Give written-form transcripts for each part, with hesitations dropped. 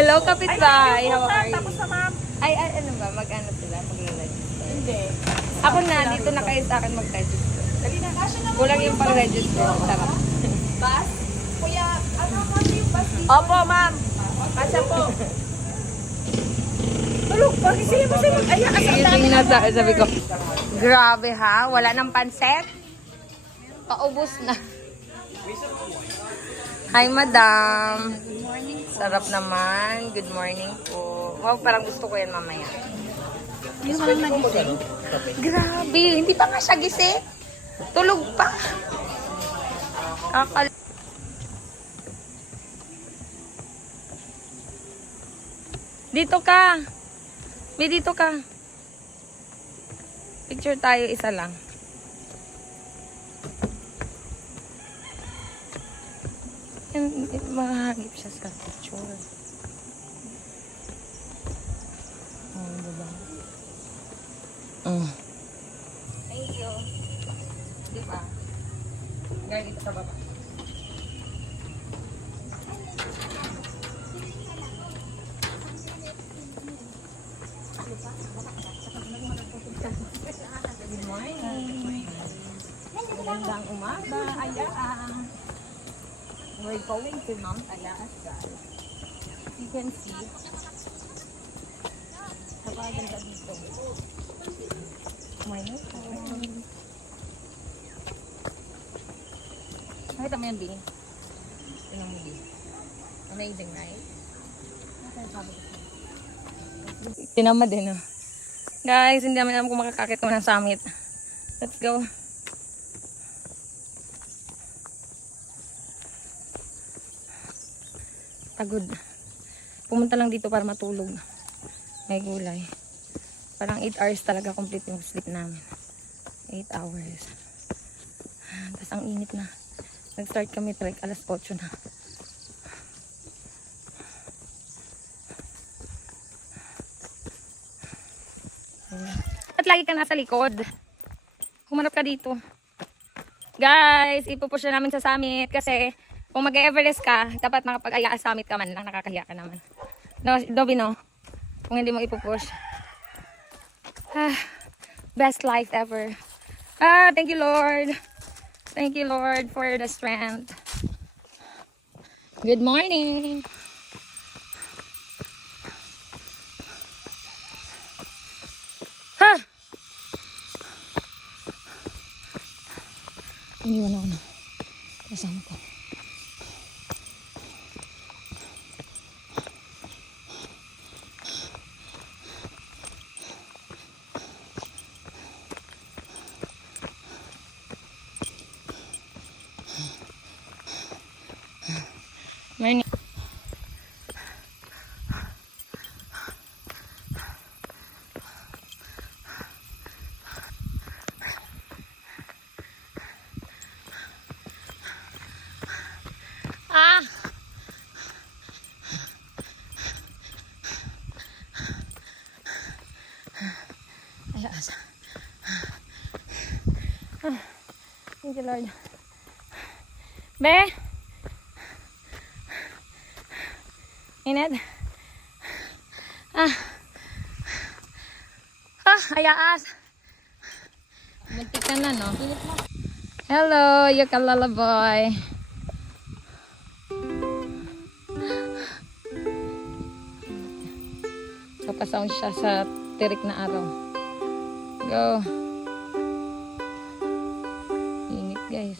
Hello, kapitbahay. How are you? Tapos na, ma'am. Ay, ano ba? Mag-ano sila? Mag-register. Hindi. Ako na, dito na kayo sa akin mag-register. Dali na. Kasya na Kulang yung pang-register. Sarap. Bus? Kuya, ano kasi yung bus dito? Opo, ma'am. Kasya po. Tulog, pagising mo siya mag-aya. Gising na sabi ko. Grabe ha, wala nang panset. Paubos na. Hi, madam. Sarap naman. Good morning po. Wow, parang gusto ko yan mamaya. Hindi mo lang nagising. Grabe, hindi pa nga siya gising. Tulog pa. Kakal... Dito ka. May dito ka. Picture tayo, isa lang. Mahagip siya sa picture. Oh, diba? Thank you. Diba? Gaya dito sa baba. Good morning. Magandang umaga. Ayaan. We're going to Mount Alaas, guys. You can see. Napakaganda dito. My God. Nakita mo yan, B? Tingnan mo, B. Amazing, right? Tinamad din, oh. Guys, hindi namin alam kung makakakit ko ng summit. Let's go. Pagod. Pumunta lang dito para matulog. May gulay. Parang 8 hours talaga complete yung sleep namin. 8 hours. Tapos ang init na. Nag-start kami trek, alas 8 na. At lagi ka nasa likod. Humarap ka dito. Guys, ipupush na namin sa summit kasi kung mag-Everest ka, dapat nakapag-aya sa summit ka man lang, nakakahiya ka naman. No, Dobby, no? Kung hindi mo ipupush. Best life ever. Thank you, Lord. Thank you, Lord, for the strength. Good morning. Ha! Iniwan ako na. Kasama ko. Morning. Ayaas. Thank you, Lord. Be? Init? Ayaas. Muntik ka na, no? Hello, Yukalala boy. Kapasound siya sa tirik na araw. Go. Init, guys.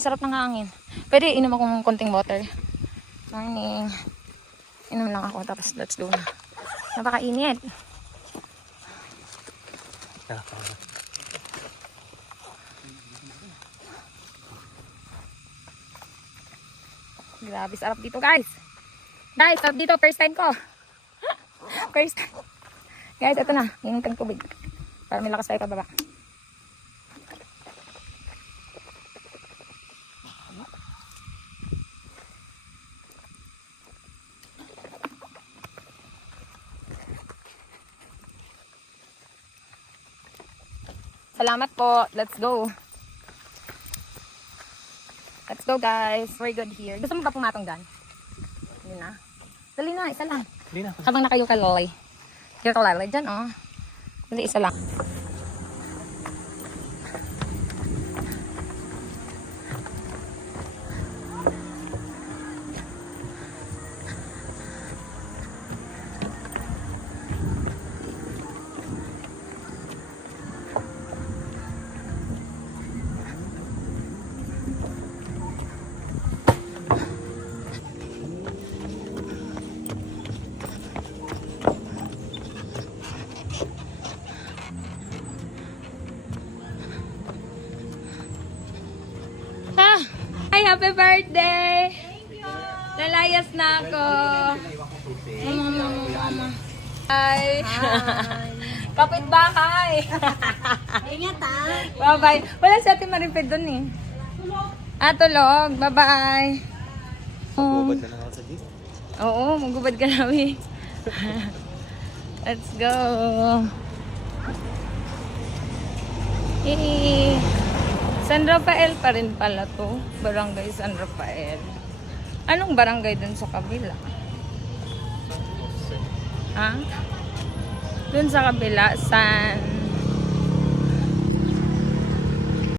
Sarap ng hangin. Pwede inom akong konting water. Morning. Inom lang ako tapos let's go na. Napakainit. Grabe, sarap dito, guys. Guys, sarap dito. First time ko. First time. Guys, ito na. Yung tubig. Para may lakas tayo pababa. Salamat po. Let's go. Let's go, guys. We're good here. Gusto mo ba pumatong dyan? Hindi na. Dali na, isa lang. Hindi na. Habang naka-ukulele. Ukulele dyan, oh. Dali, isa lang. Ha! Hi, happy birthday! Thank you! Lalayas na ako. Mama. Hi! Kapit bahay! Ingat ha. Bye-bye. Wala si Ate Mariped dun eh. Ah, tulog. Bye-bye. Bubad ka na ako sa jeep. Oo, magubad ka namin. Let's go. San Rafael pa rin pala to. Barangay San Rafael. Anong barangay dun sa kabila? Ha? Dun sa kabila, San